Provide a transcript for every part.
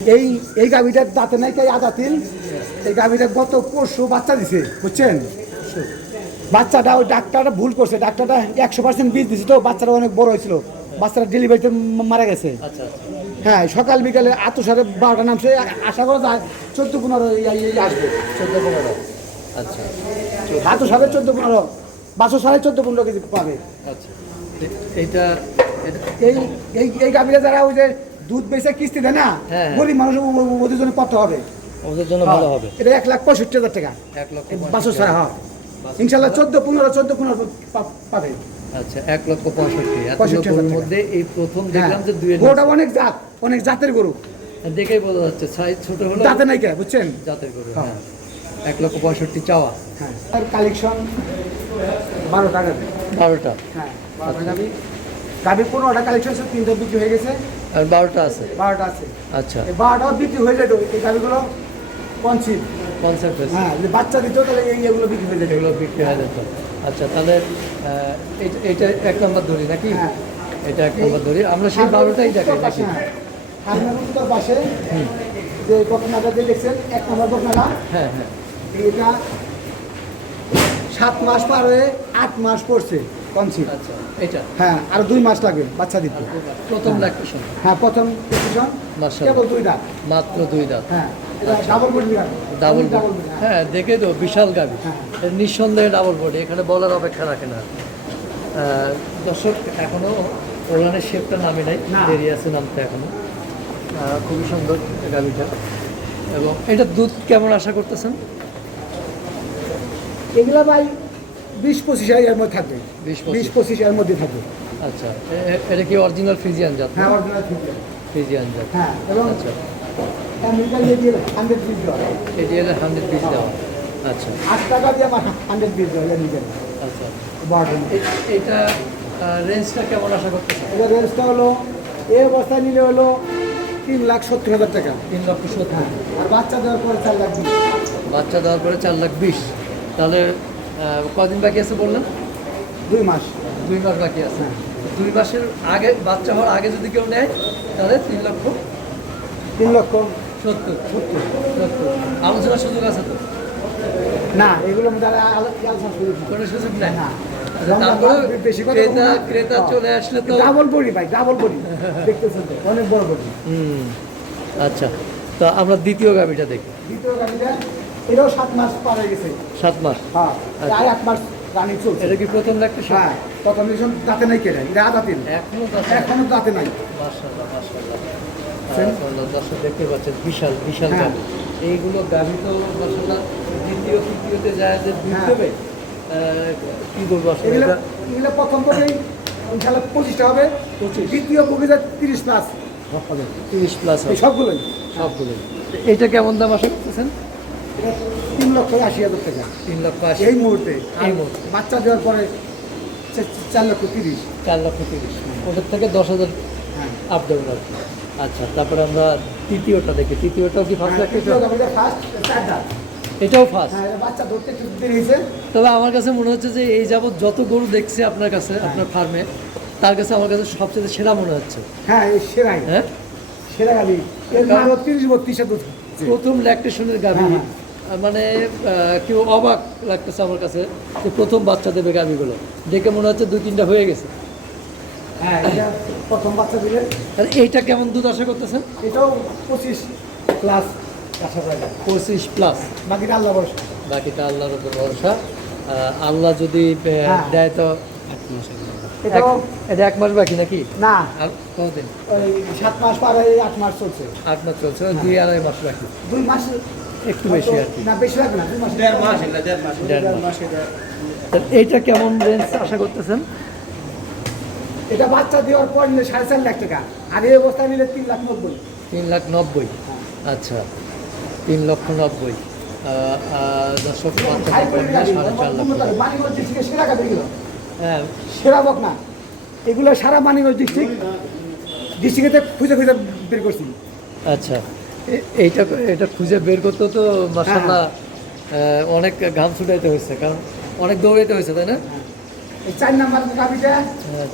এই এই গাভিটার দাঁতে নাই কে আদাতিল। এই গাভিটা গত পরশু বাচ্চা দিছে, বুঝছেন? বাচ্চাটা ওই ডাক্তারটা ভুল করছে, ডাক্তারটা 100% বীজ দিছে, তো বাচ্চাটা অনেক বড় হয়েছিল, বাচ্চাটা ডেলিভারিতে মারা গেছে। হ্যাঁ, সকাল বিকালে আতসারে 12টা নামছে, আশা করা যায় 14-15 আসবে। 14-15। আচ্ছা, আতসারে 14-15, 14.5 কেজি পাবে। আচ্ছা, এইটা এই এই এই গাভিটা যারা ওই যে দুধ বেচে কিস্তি দেয় না, হ্যাঁ। গরিব মানুষ ওদের জন্য করতে হবে, ওদের জন্য ভালো হবে। এটা 1,65,000 টাকা 1,65,000 বাছর ছাড়া। হ্যাঁ, ইনশাল্লাহ 14-15 পাবে। আচ্ছা, 1,65,000 এর মধ্যে এই প্রথম দেখলাম যে দুই গরুটা অনেক জাতের গরু, দেখেই বোঝা যাচ্ছে সাইজ ছোট হলো, জাতে নাই কে, বুঝছেন? জাতের গরু। হ্যাঁ, 1,65,000 চাওয়া। হ্যাঁ, আর কালেকশন 12 টাকা। 12টা। হ্যাঁ, 12টা গাবি 15টা কালেকশন, 3টা বিক্রি হয়ে গেছে, আর 12টা আছে। 12টা আছে। আচ্ছা, এই 12টাও বিক্রি হয়ে যেত, এই গাবিগুলো কনসিভ। কনসেপ্ট আছে, হ্যাঁ, যদি বাচ্চা দিত তাহলে এগুলো বিক্রি হয়ে যেত। এগুলো বিক্রি হয়ে যেত। আচ্ছা, তাহলে এটা 1 নম্বর ধরি নাকি? হ্যাঁ, এটা 1 নম্বর ধরি, আমরা সেই 12টাই দেখাই নাকি? উত্তর পাশে যে বকনাটা যে দেখছেন, 1 নম্বর বকনাটা, হ্যাঁ হ্যাঁ, এটা 7 মাস পার হয়ে 8 মাস পড়ছে কনসিভ। আচ্ছা, এটা হ্যাঁ, আর 2 মাস লাগবে বাচ্চা দিতে। প্রথম ল্যাকটেশন। হ্যাঁ, প্রথম পজিশন, মাশাআল্লাহ, কেবল 2 দাঁত। মাত্র 2 দাঁত। হ্যাঁ, এটা ডাবল বডি গাবি। Double double body. হ্যাঁ, দেখে তো বিশাল গাবি। হ্যাঁ। এর নিঃসন্দেহে ডাবল বডি, এখানে বলার অপেক্ষা রাখে না। দর্শক, এখনো ওলানের শেপটা নামে নাই, না। দেরি আছে নামতে এখনো। খুবই সুন্দর গাবিটা। এবং এটা দুধ কেমন আশা করতেছেন? এগুলা ভাই 20-25 এর মধ্যে থাকবে। 20-25 20-25 এর মধ্যে থাকবে। আচ্ছা, এটা কি অরিজিনাল ফ্রিজিয়ান জাত? হ্যাঁ, অরিজিনাল ঠিক। ফ্রিজিয়ান জাত। হ্যাঁ, এবং আচ্ছা, আমেরিকান লেডির 100 পিস দেওয়া। এডিএল 100 পিস দেওয়া। আচ্ছা 8 টাকা দিয়ে আমার 100 পিস দেওয়া নিজের আচ্ছা, বড়। এটা রেঞ্জটা কেমন আশা করতেছেন? এটা রেঞ্জটা হলো, এই অবস্থায় নিলে হলো 3,70,000 টাকা। 3,70,000। হ্যাঁ, আর বাচ্চা দেওয়ার পরে 4,20,000। বাচ্চা দেওয়ার পরে 4,20,000। তাহলে কদিন বাকি আছে বললেন? 2 মাস। 2 মাস বাকি আছে। হ্যাঁ। 2 মাসের আগে, বাচ্চা হওয়ার আগে যদি কেউ নেয় তাহলে 3,70,000। 3,70,000। আলোচনার সুযোগ আছে তো? না, এগুলোর মধ্যে আলোচনা শুরু না। কোনো সুযোগ নেই। না। তারপরে বেশি কথা বলবো না। ক্রেতা চলে আসলে তো। ডাবল বডি ভাই, ডাবল বডি দেখতেছেন তো, অনেক বড় বডি। আচ্ছা, তো আমরা দ্বিতীয় গাবিটা দেখি। দ্বিতীয় গাড়িটা এটাও 7 মাস পার হয়ে গেছে। 7 মাস। হ্যাঁ, আচ্ছা। আর 1 মাস রানিং চলছে। এটা কি প্রথম ল্যাকটেশন? হ্যাঁ, প্রথম মিশন দাঁতে নাই কেটে, এটা আদাতিল, এখনো দাঁতে নাই। মাশাআল্লাহ, মাশাআল্লাহ। দর্শক দেখতে পাচ্ছেন, বিশাল বিশাল হ্যাঁ। গাভি। এইগুলো গাভি তো মাশাআল্লাহ দ্বিতীয় তৃতীয়তে যায় যে দুধ হ্যাঁ। দেবে। কি বলবো আসলে, এগুলো এটা এগুলো প্রথম থেকেই ইনশাআল্লাহ 25টা হবে। 25। দ্বিতীয় বগিটা 30 প্লাস হবে। 30 প্লাস এই সবগুলোই। সবগুলো। এটা কেমন দাম আশা করতেছেন? এটা 3,80,000 টাকা 3,80,000 এই মুহূর্তে। এই মুহূর্তে। বাচ্চা দেওয়ার পরে 4,30,000। 4,30,000। ওটার থেকে 10,000 হ্যাঁ। আপ ডাউন আর কি। আচ্ছা, তারপরে আমরা তৃতীয়টা দেখি। তৃতীয়টাও কি ফার্স্ট তৃতীয় ল্যাকটেশন? গাভীটা ফার্স্ট, 4 দাঁত। এটাও ফার্স্ট। হ্যাঁ, বাচ্চা ধরতে একটু দেরি হয়েছে। তবে আমার কাছে মনে হচ্ছে যে এই যাবৎ যত গরু দেখছি আপনার কাছে, আপনার ফার্মে, তার কাছে আমার কাছে সবচেয়ে সেরা মনে হচ্ছে। হ্যাঁ, এই সেরাই, হ্যাঁ, সেরা গাভী। এর মান 30-32 দুধ। প্রথম ল্যাকটেশনের গাভি। হ্যাঁ, মানে কেউ অবাক লাগতেছে আমার কাছে যে প্রথম বাচ্চা দেবে গাভিগুলো দেখে মনে হচ্ছে 2-3টা হয়ে গেছে। হ্যাঁ, এটা প্রথম বাচ্চা দিলেন। আর এইটা কেমন দুধ আশা করতেছেন? এটাও 25 প্লাস আশা করা যায়। 25 প্লাস। বাকিটা আল্লাহ ভরসা। বাকিটা আল্লাহর উপর ভরসা। আল্লাহ যদি হ্যাঁ। দেয় তো। এটাও এটা 1 মাস বাকি নাকি? না, আর কতদিন? ওই 7 মাস পার হয়ে 8 মাস চলছে। 8 মাস চলছে, 2-2.5 মাস বাকি। 2 মাস একটু বেশি আর কি। না, বেশি লাগবে না, 2 মাস। 1.5 মাস, এগুলা 1.5 মাস। 1.5 মাস। এটা। তা এইটা কেমন রেঞ্জ আশা করতেছেন? এটা বাচ্চা দেওয়ার পর নিলে 4.5 লাখ টাকা, আর এই অবস্থায় নিলে 3,90,000। 3,90,000। আচ্ছা, 3,90,000। দর্শক, বাচ্চা হাই নিলে কোয়ালিটি গাভী, 4.5 লাখ। মানিকগঞ্জ ডিস্ট্রিক্টের সেরা গাভী এগুলো। হ্যাঁ, সেরা বক না, এগুলো সারা মানিকগঞ্জ ডিস্ট্রিক্টে খুঁজে খুঁজে বের করছি। আচ্ছা, এইটা এটা খুঁজে বের করতে তো মাশাআল্লাহ অনেক ঘাম ছুটাইতে হয়েছে, কারণ অনেক দৌড়াইতে হয়েছে, তাই না? এই 4 নাম্বার গাভীটা,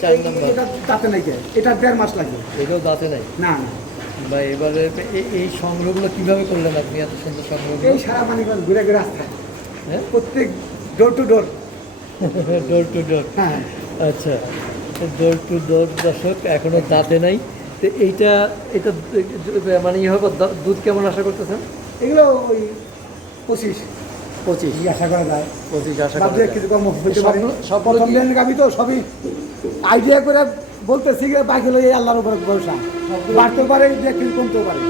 4 নম্বর। এটা দাঁতে নাই কে, এটা 1.5 মাস লাগবে। এটাও দাঁতে নাই। না, না, বা এবারে এই সংগ্রহগুলো কিভাবে করলেন আপনি এত সুন্দর সংগ্রহগুলো? এই সারা মানিকগঞ্জ ঘুরে ঘুরে রাস্তায় হ্যাঁ, প্রত্যেক door to door. Door to ডোর। হ্যাঁ, আচ্ছা, ডোর টু ডোর দর্শক, এখনো দাঁতে নাই। তো এইটা এটা মানে ইয়ে হবে, দুধ কেমন আশা করতেছেন? এগুলো ওই 25 25 আশা করা যায়। 25 আশা বাদ করা দিয়ে যায়। কিছু কম হতে পারে। সব প্রথম দিন গাবি তো সবই আইডিয়া করে বলতেছি, বাকি হলো এই আল্লাহর উপর ভরসা। বাড়তেও পারে, কিছু কমতেও পারে।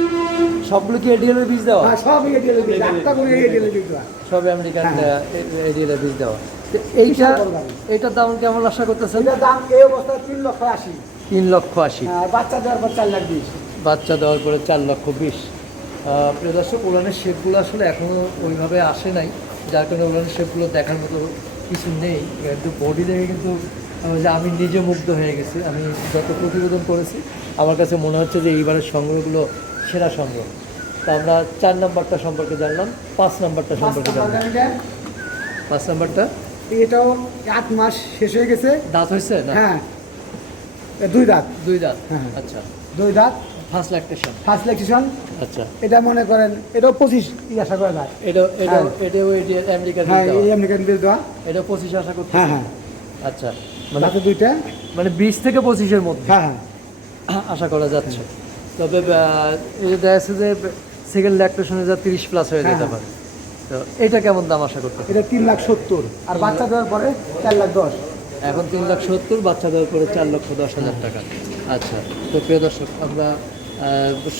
সবগুলো কি এডিএলের বীজ দেওয়া? হ্যাঁ, সব এডিএল দিই, একটা করে এডিএল দিই। সব আমেরিকান হ্যাঁ। এডিএলের বীজ দেওয়া। তো এইটা এইটার দাম কেমন আশা করতেছেন? এটার দাম এই অবস্থায় 3,80,000। 3,80,000। হ্যাঁ, বাচ্চা দেওয়ার পর 4,20,000। বাচ্চা দেওয়ার পরে 4,20,000। প্রিয় দর্শক, উলানের শেপগুলো আসলে এখনও ওইভাবে আসে নাই, যার কারণে উলানের শেপগুলো দেখার মতো কিছু নেই। কিন্তু বডি দেখে কিন্তু যে আমি নিজে মুগ্ধ হয়ে গেছি। আমি যত প্রতিবেদন করেছি আমার কাছে মনে হচ্ছে যে এইবারের সংগ্রহগুলো সেরা সংগ্রহ। তো আমরা 4 নাম্বারটা সম্পর্কে জানলাম, 5 নাম্বারটা সম্পর্কে জানলাম। 5 নাম্বারটা এটাও 8 মাস শেষ হয়ে গেছে। দাঁত হয়েছে না? হ্যাঁ, 2 দাঁত। 2 দাঁত। হ্যাঁ। আচ্ছা, 2 দাঁত, ফার্স্ট ল্যাকটেশন। ফার্স্ট লেকশন। আচ্ছা, এটা মনে করেন এটাও 25 আশা করা যায়। এটাও আমেরিকার হ্যাঁ, বীজ দেওয়া। এই আমেরিকান বীজ দেওয়া। এটা 25 আশা করতে। হ্যাঁ, হ্যাঁ, আচ্ছা, মানে দাঁতে 2টা। মানে 20 থেকে 25-এর মধ্যে হ্যাঁ, হ্যাঁ, আশা করা যাচ্ছে। তবে এই যে দেখা যাচ্ছে যে সেকেন্ড ল্যাকটেশনে যা 30 প্লাস হয়ে যেতে হ্যাঁ। পারে। তো এটা কেমন দাম আশা করতে? এটা 3,70,000 আর বাচ্চা দেওয়ার পরে 4,10,000। এখন 3,70,000, বাচ্চা দেওয়ার পরে 4,10,000 টাকা। আচ্ছা, তো প্রিয় দর্শক, আমরা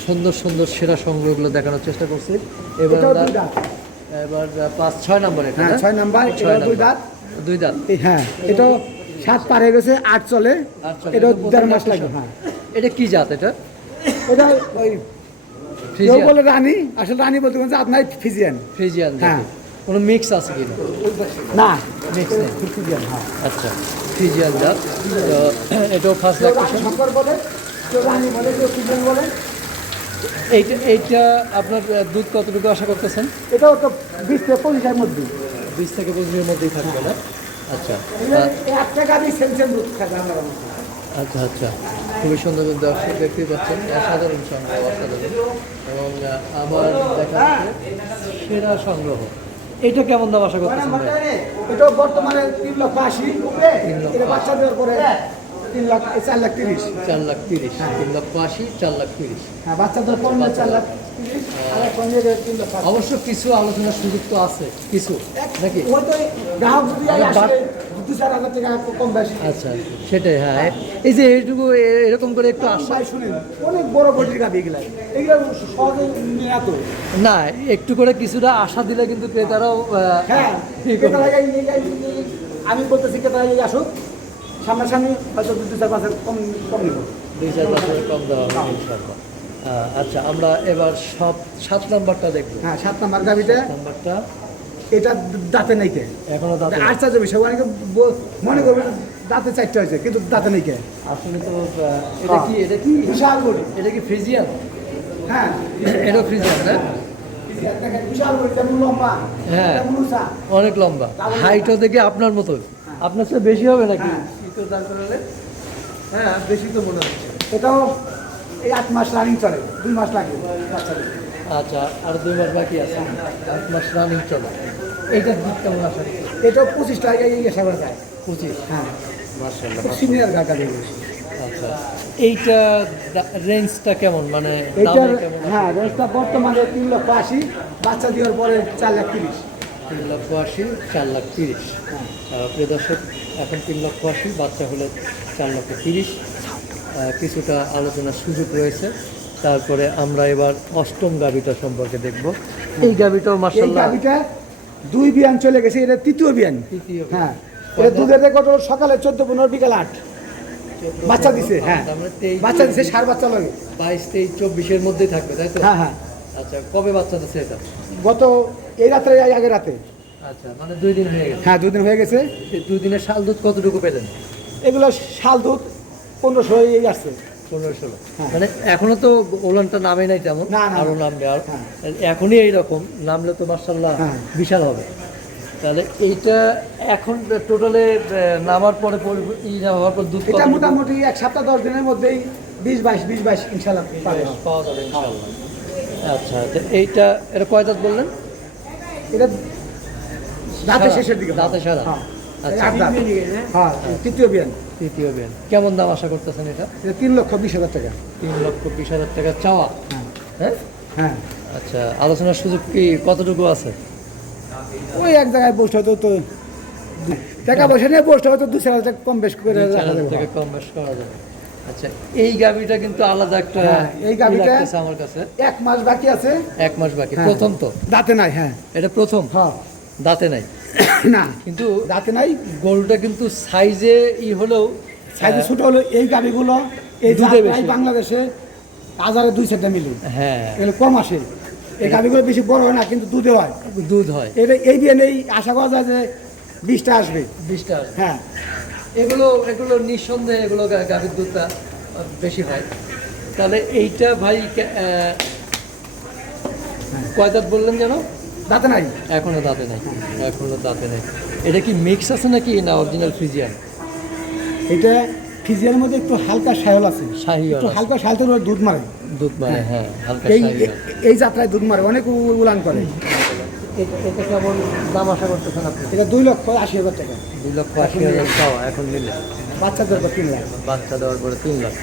সুন্দর সুন্দর সেরা সংগ্রহগুলো দেখানোর চেষ্টা করছি। এবার এটাও আমরা 2 দাঁত। এবার 5-6 নম্বর, এটা হ্যাঁ, না? 6 নাম্বার। 6 এটাও 2 দাঁত। 2 দাঁত। হ্যাঁ, এটাও 7 পার হয়ে গেছে, 8 চলে। আর চলে, এটাও এটা প্রথম 1.5 মাস lactation। লাগবে। হ্যাঁ, এটা কি জাত? এটা এটা ওই কেউ ফ্রিজিয়ান। বলে রানী, আসলে রানী বলতে কোন জাত নাই, ফিজিয়ান। ফ্রিজিয়ান হ্যাঁ। জাতের। কোনো মিক্স আছে কি না? না, মিক্স নেই। ফিজিয়ান। হ্যাঁ, আচ্ছা, ফ্রিজিয়ান জাত। তো এটাও ফার্স্ট কেউ রানী ল্যাকটেশন। শঙ্কর বলে, কেউ রানী বলে, কেউ ফিজিয়ান বলে। এইটা আপনার দুধ কতটুকু আশা করতেছেন? এটাও তো 20 থেকে 25 মধ্যে। 20 থেকে 25-এর মধ্যেই থাকবে না? আচ্ছা, একটা গাড়ি সেলসেল দুধ খাবে আমরা। আচ্ছা, আচ্ছা, খুবই সুন্দর। দর্শক দেখতেই পাচ্ছেন, অসাধারণ সংগ্রহ, অসাধারণ। এবং আমার দেখা যাচ্ছে সেরা সংগ্রহ। এটা কেমন দাম আশা করতেছেন ভাই? এটাও বর্তমানে 3,80,000। এটা বাচ্চা দেওয়ার পরে 4,30,000। 4,30,000। 3,80,000, 4,30,000। হ্যাঁ, বাচ্চা দেওয়ার পরে 4,30,000। আর এখন 3,80,000। অবশ্য কিছু আলোচনার সুযোগ তো আছে, কিছু নাকি? ওই তো গ্রাহক যদি আসে 2-4 হাজার টাকা কম বেশি। আচ্ছা, সেটাই। হ্যাঁ, এই যে এইটুকু এরকম করে একটু আশা, ভাই শুনেন, অনেক বড় বডির গাভি এগুলা, এগুলা সহজে নিয়ে এত। না একটু করে কিছুটা আশা দিলে কিন্তু ক্রেতারাও হ্যাঁ, ঠিক ক্রেতারা আমি বলতেছি ক্রেতারা আসুক, সামনাসামনি হয়তো 2-4 কম কম নেব। 2-4 কম দেওয়া হবে ইনশাআল্লাহ। আচ্ছা, আমরা এবার 7 নাম্বারটা দেখবো। হ্যাঁ, 7 নাম্বার গাভিটা। নাম্বারটা এটা দাঁতে নাই কে, এখনো দাঁতে আর চার্জ বিষয় অনেকে মনে করবেন দাঁতে 4টা হয়েছে, কিন্তু দাঁতে নাই কে। আসলে তো এটা কি বিশাল বডি। এটা কি ফ্রিজিয়ান? হ্যাঁ, এটা ফ্রিজিয়ান না? দেখেন বিশাল বডি, যেমন লম্বা, হ্যাঁ, তেমন উঁচা। অনেক লম্বা। হাইটও দেখে আপনার মতো, আপনার চেয়ে বেশি হবে নাকি? হ্যাঁ। একটু দাঁড় করালে। হ্যাঁ, বেশি তো মনে হচ্ছে। এটাও এই 8 মাস রানিং চলে, 2 মাস লাগে বাচ্চা দিতে। আচ্ছা, আর 2 মাস বাকি আছে, 8 মাস রানিং চলে। এইটার দিক কেমন আসা? এটাও 25 টাকা এই আশা করা যায়। 25। হ্যাঁ, মাশাআল্লাহ। সিনিয়র গাভি। আচ্ছা, এইটা রেঞ্জটা কেমন, মানে এইটার দামে কেমন? হ্যাঁ, রেটটা বর্তমানে 3,80,000, বাচ্চা দেওয়ার পরে 4,30,000। 3,80,000, 4,30,000। প্রিয় দর্শক, এখন 3,80,000, বাচ্চা হলে 4,30,000। কিছুটা আলোচনার সুযোগ রয়েছে। তারপরে আমরা এবার 8ম গাভিটা সম্পর্কে দেখব। এই গাভিটাও এই মাশাআল্লাহ গাভিটা 2 বিয়ান চলে গেছে, এটা 3য় বিয়ান। তৃতীয়। হ্যাঁ, এটা দুধের রেকর্ড হলো সকালে 14-15, বিকাল 8 বাচ্চা দিছে। হ্যাঁ, তার মানে 23, বাচ্চা দিছে, 6 বাচ্চা লাগে। 22, 23, 24-এর মধ্যেই থাকবে, তাই তো? হ্যাঁ, হ্যাঁ, আচ্ছা, কবে বাচ্চা দিচ্ছে এটা? গত এই রাত্রে আগের রাতে। আচ্ছা, মানে 2 দিন হয়ে গেছে। হ্যাঁ, 2 দিন হয়ে গেছে। এই 2 দিনের শাল দুধ কতটুকু পেলেন? এগুলো শাল দুধ 1500 এই আসছে। 15-16। হ্যাঁ। মানে এখনো তো ওলানটা নামে নাই তেমন, না, না, আরো না। নামবে। আর হ্যাঁ। এখনই এইরকম নামলে তো মাশাআল্লাহ হ্যাঁ। বিশাল হবে। তাহলে এইটা এখন টোটালে নামার পরে হওয়ার পর দুধ এটা কতটুকু? মোটামুটি 1 সপ্তাহ 10 দিনের মধ্যেই 20-22 ইনশাল্লাহ পাবে। বেশ, পাওয়া যাবে ইনশাল্লাহ। আচ্ছা, তো এটা কয় দাঁত বললেন? এটা দাঁতের সারা? শেষের দিকে। দাঁতে সারা? হ্যাঁ। আচ্ছা। এই 8 দাঁত। হ্যাঁ, তৃতীয় বিয়ান। তৃতীয় বিয়ান। কেমন দাম আশা করতেছেন এটা? এটা 3,20,000 টাকা। 3,20,000 টাকা চাওয়া। হ্যাঁ। হ্যাঁ, হ্যাঁ, আচ্ছা, আলোচনার সুযোগ কি কতটুকু আছে? ওই এক জায়গায় বসতে হতো তো টাকা পয়সা নিয়ে বসতে হতো 2-4 টাকা কম বেশ করে রাখা 4,000 যাবে। থেকে কম বেশ করা যাবে। আচ্ছা, এই গাভিটা কিন্তু আলাদা একটা হ্যাঁ, এই গাভীটা- লাগতেছে আমার কাছে। 1 মাস বাকি আছে। 1 মাস বাকি, হ্যাঁ। প্রথম তো? দাঁতে নাই। হ্যাঁ, এটা প্রথম, হ্যাঁ। দাঁতে নাই, না, কিন্তু দাঁতে নাই। গরুটা কিন্তু সাইজে হলেও সাইজে ছোট হলো এই গাভিগুলো এই দুধে দুধে বেশি। বাংলাদেশে হাজারে 2-4টা মিলে হ্যাঁ, এগুলো কম আসে। এই গাভিগুলো বেশি বড় হয় না, কিন্তু দুধে হয়। দুধ হয় এটা এই দিয়ে নেই আশা করা যায় যে 20টা আসবে। 20টা। হ্যাঁ, এগুলো নিঃসন্দেহে এগুলো গাভীর দুধটা বেশি হয়। তাহলে এইটা ভাই কয় দাঁত বললেন যেন? দাঁতে নাই। এখনো দাঁতে নেই, এখনো দাঁতে নেই। এটা কি মিক্স আছে নাকি না অরিজিনাল ফ্রিজিয়ান? এটা ফিজিয়ার মধ্যে একটু হালকা সায়ল আছে। শাহিওয়াল একটু আছে। হালকা সায়ল থেকে দুধ মারে। দুধ মানে, হ্যাঁ, হালকা এই শাহিওয়াল। এই যাত্রায় দুধ মারে, অনেক উলান করে। এটা কেমন দাম আশা করতেছেন আপনি? এটা 2,80,000 টাকা। 2,80,000 চাওয়া এখন নিলে, বাচ্চাদের 3 লাখ। বাচ্চা দেওয়ার পরে 3 লাখ।